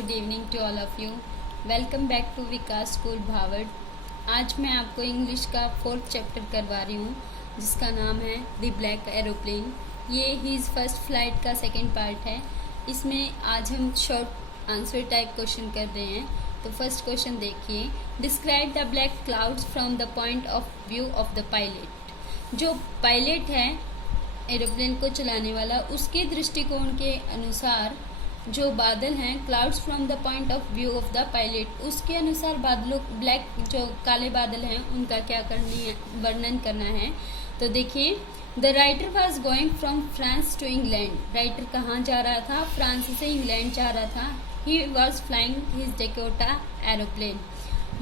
Good evening to all of you. Welcome back to Vikas school Bhavad. आज मैं आपको English का 4th चैप्टर करवा रही हूँ जिसका नाम है द ब्लैक एरोप्लेन। ये हीज़ फर्स्ट फ्लाइट का सेकंड पार्ट है। इसमें आज हम शॉर्ट आंसर टाइप क्वेश्चन कर रहे हैं। तो फर्स्ट क्वेश्चन देखिए, describe the black clouds from the point of view of the pilot. जो पायलट है एरोप्लेन को चलाने वाला, उसके दृष्टिकोण के अनुसार जो बादल हैं, clouds from the point of view of the pilot, उसके अनुसार बादलों ब्लैक जो काले बादल हैं उनका क्या करनी है, वर्णन करना है। तो देखिए, the writer was going from France to England. Writer कहाँ जा रहा था? फ्रांस से इंग्लैंड जा रहा था। He was flying his Dakota aeroplane.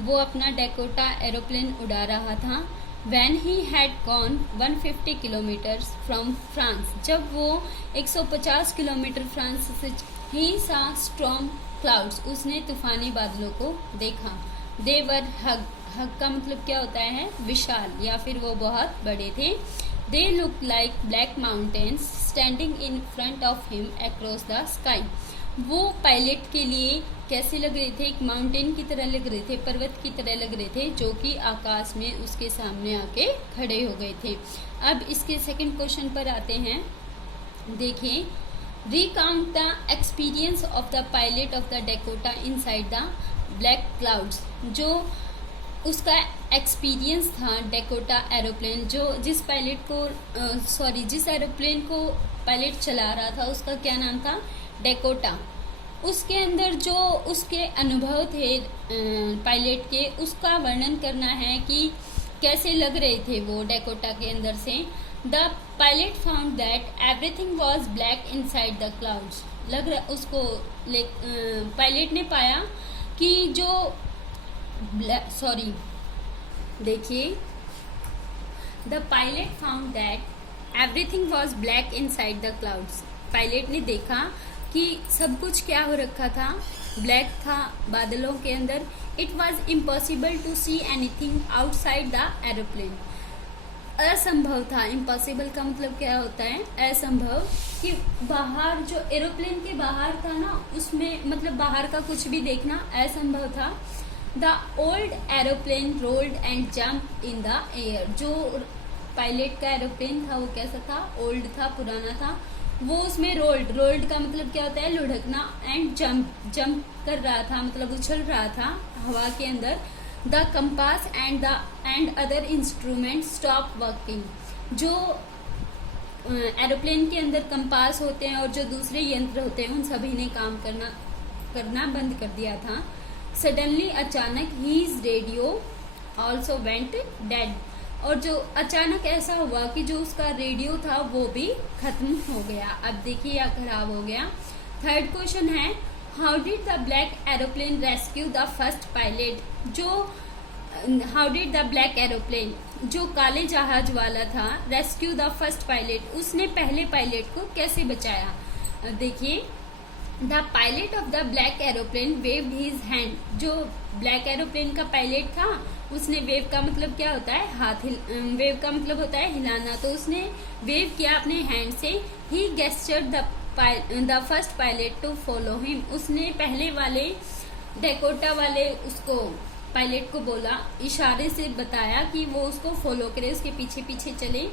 वो अपना डेकोटा एरोप्लेन उड़ा रहा था। When he had gone 150 kilometers from France, जब वो 150 किलोमीटर फ्रांस से, he saw storm clouds, उसने तूफानी बादलों को देखा। They were hug का मतलब क्या होता है? विशाल, या फिर वो बहुत बड़े थे। They looked like black mountains standing in front of him across the sky. वो पायलट के लिए कैसे लग रहे थे? एक माउंटेन की तरह लग रहे थे, पर्वत की तरह लग रहे थे, जो कि आकाश में उसके सामने आके खड़े हो गए थे। अब इसके सेकंड क्वेश्चन पर आते हैं। देखिए, recount the experience of the pilot of the Dakota inside the black clouds. जो उसका एक्सपीरियंस था डेकोटा एरोप्लेन, जो जिस एरोप्लेन को पायलट चला रहा था उसका क्या नाम था? डेकोटा। उसके अंदर जो उसके अनुभव थे पायलट के, उसका वर्णन करना है कि कैसे लग रहे थे वो डेकोटा के अंदर से। The pilot found that everything was black inside the clouds. Pilot ने पाया कि देखिए, the pilot found that everything was black inside the clouds. Pilot ने देखा कि सब कुछ क्या हो रखा था? ब्लैक था बादलों के अंदर। It was impossible to see anything outside the aeroplane. असंभव था। इम्पॉसिबल का मतलब क्या होता है? असंभव। कि बाहर जो एरोप्लेन के बाहर था ना, उसमें मतलब बाहर का कुछ भी देखना असंभव था। The old aeroplane rolled and jump in the air. जो पायलट का एरोप्लेन था वो कैसा था? ओल्ड था, पुराना था। वो उसमें रोल्ड का मतलब क्या होता है? लुढ़कना। एंड जंप कर रहा था, मतलब उछल रहा था हवा के अंदर। The compass and other instrument stop working. जो एरोप्लेन के अंदर कंपास होते हैं और जो दूसरे यंत्र होते हैं, उन सभी ने काम करना बंद कर दिया था। सडनली, अचानक, his radio also went dead. और जो अचानक ऐसा हुआ कि जो उसका रेडियो था वो भी खत्म हो गया। अब देखिए, या खराब हो गया। थर्ड क्वेश्चन है, how did the black aeroplane rescue the first pilot. How did the black aeroplane, जो काले जहाज वाला था, रेस्क्यू द फर्स्ट पायलट, उसने पहले पायलट को कैसे बचाया? देखिए, the pilot of the black aeroplane waived his hand. जो ब्लैक एरोप्लेन का पायलट था, उसने वेव का मतलब क्या होता है? वेव का मतलब होता है हिलाना। तो उसने वेव किया अपने हैंड से। He gestured the first pilot to follow him. उसने पहले वाले डेकोटा वाले उसको पायलट को बोला, इशारे से बताया कि वो उसको फॉलो करे, उसके पीछे पीछे चले।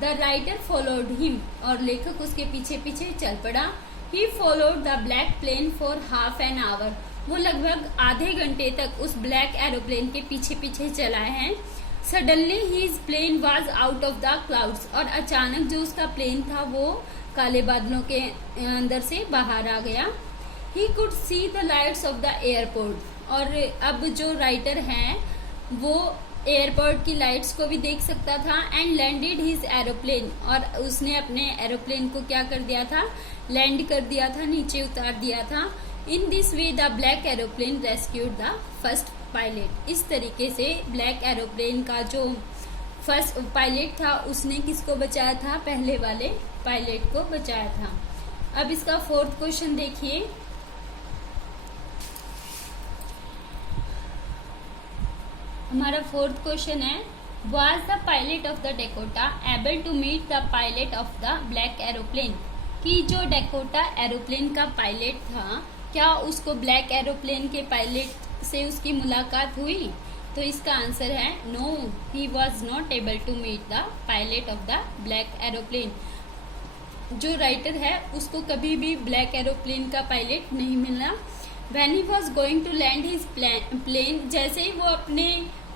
द राइटर फॉलोड हिम, और लेखक उसके पीछे पीछे चल पड़ा। He followed the black plane for half an hour. वो लगभग आधे घंटे तक उस ब्लैक एरोप्लेन के पीछे पीछे चला है। Suddenly his plane was out of the clouds. और अचानक जो उसका प्लेन था वो काले बादलों के अंदर से बाहर आ गया। He could see the lights of the airport. और अब जो राइटर है वो एयरपोर्ट की लाइट्स को भी देख सकता था। एंड लैंडेड हिज एरोप्लेन, और उसने अपने एरोप्लेन को क्या कर दिया था? लैंड कर दिया था, नीचे उतार दिया था। In this way the black aeroplane rescued the first pilot. इस तरीके से ब्लैक एरोप्लेन का जो फर्स्ट पायलट था उसने किसको बचाया था? पहले वाले पायलट को बचाया था। अब इसका 4th क्वेश्चन देखिए। हमारा 4th क्वेश्चन है, was the pilot of the Dakota able to meet the pilot of the black aeroplane. कि जो डेकोटा एरोप्लेन का पायलट था क्या उसको ब्लैक एरोप्लेन के पायलट से उसकी मुलाकात हुई? तो इसका आंसर है no, he was not able to meet the pilot of the black aeroplane. जो राइटर है उसको कभी भी ब्लैक एरोप्लेन का पायलट नहीं मिला। When he was going to land his plane, जैसे ही वो अपने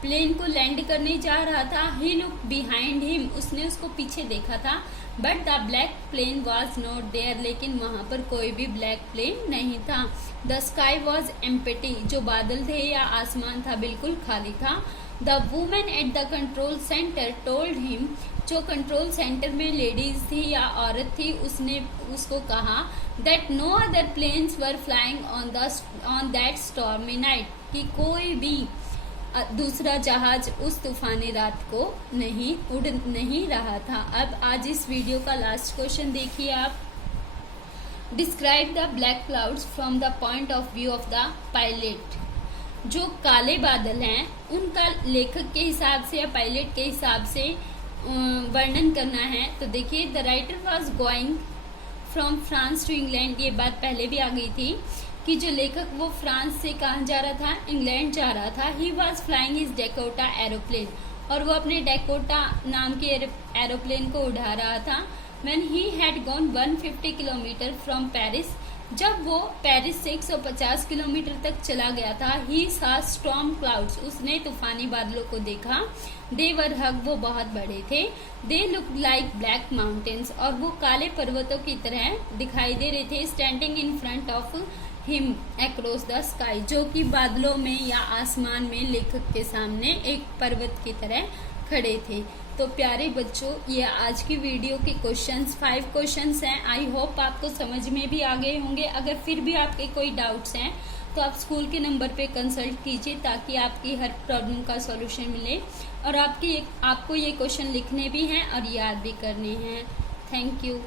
प्लेन को लैंड करने जा रहा था, he looked behind him, उसने उसको पीछे देखा था, but the black plane was not there, लेकिन वहाँ पर कोई भी ब्लैक प्लेन नहीं था। The sky was empty, जो बादल थे या आसमान था बिल्कुल खाली था। The woman at the control center told him, जो कंट्रोल सेंटर में लेडीज थी या औरत थी, उसने उसको कहा that no other planes were flying on that stormy night, कि कोई भी दूसरा जहाज उस तूफानी रात को उड़ नहीं रहा था। अब आज इस वीडियो का लास्ट क्वेश्चन देखिए आप। Describe the black clouds from the point of view of the pilot. जो काले बादल हैं उनका लेखक के हिसाब से या पायलट के हिसाब से वर्णन करना है। तो देखिए, the writer was going from France to England, ये बात पहले भी आ गई थी कि जो लेखक वो फ्रांस से कहाँ जा रहा था, इंग्लैंड जा रहा था। He was flying his Dakota aeroplane, और वो अपने डेकोटा नाम के एरोप्लेन को उड़ा रहा था। When he had gone 150 kilometre from Paris, जब वो पेरिस से 150 किलोमीटर तक चला गया था। ही सा स्टॉर्म क्लाउड्स, उसने तूफानी बादलों को देखा। दे वर हग, वो बहुत बड़े थे। They look like black mountains, और वो काले पर्वतों की तरह दिखाई दे रहे थे। Standing in front of him across the sky, जो कि बादलों में या आसमान में लेखक के सामने एक पर्वत की तरह खड़े थे। तो प्यारे बच्चों, ये आज की वीडियो के क्वेश्चंस 5 क्वेश्चंस हैं। आई होप आपको समझ में भी आ गए होंगे। अगर फिर भी आपके कोई डाउट्स हैं तो आप स्कूल के नंबर पे कंसल्ट कीजिए, ताकि आपकी हर प्रॉब्लम का सॉल्यूशन मिले। और आपको ये क्वेश्चन लिखने भी हैं और याद भी करने हैं। Thank you.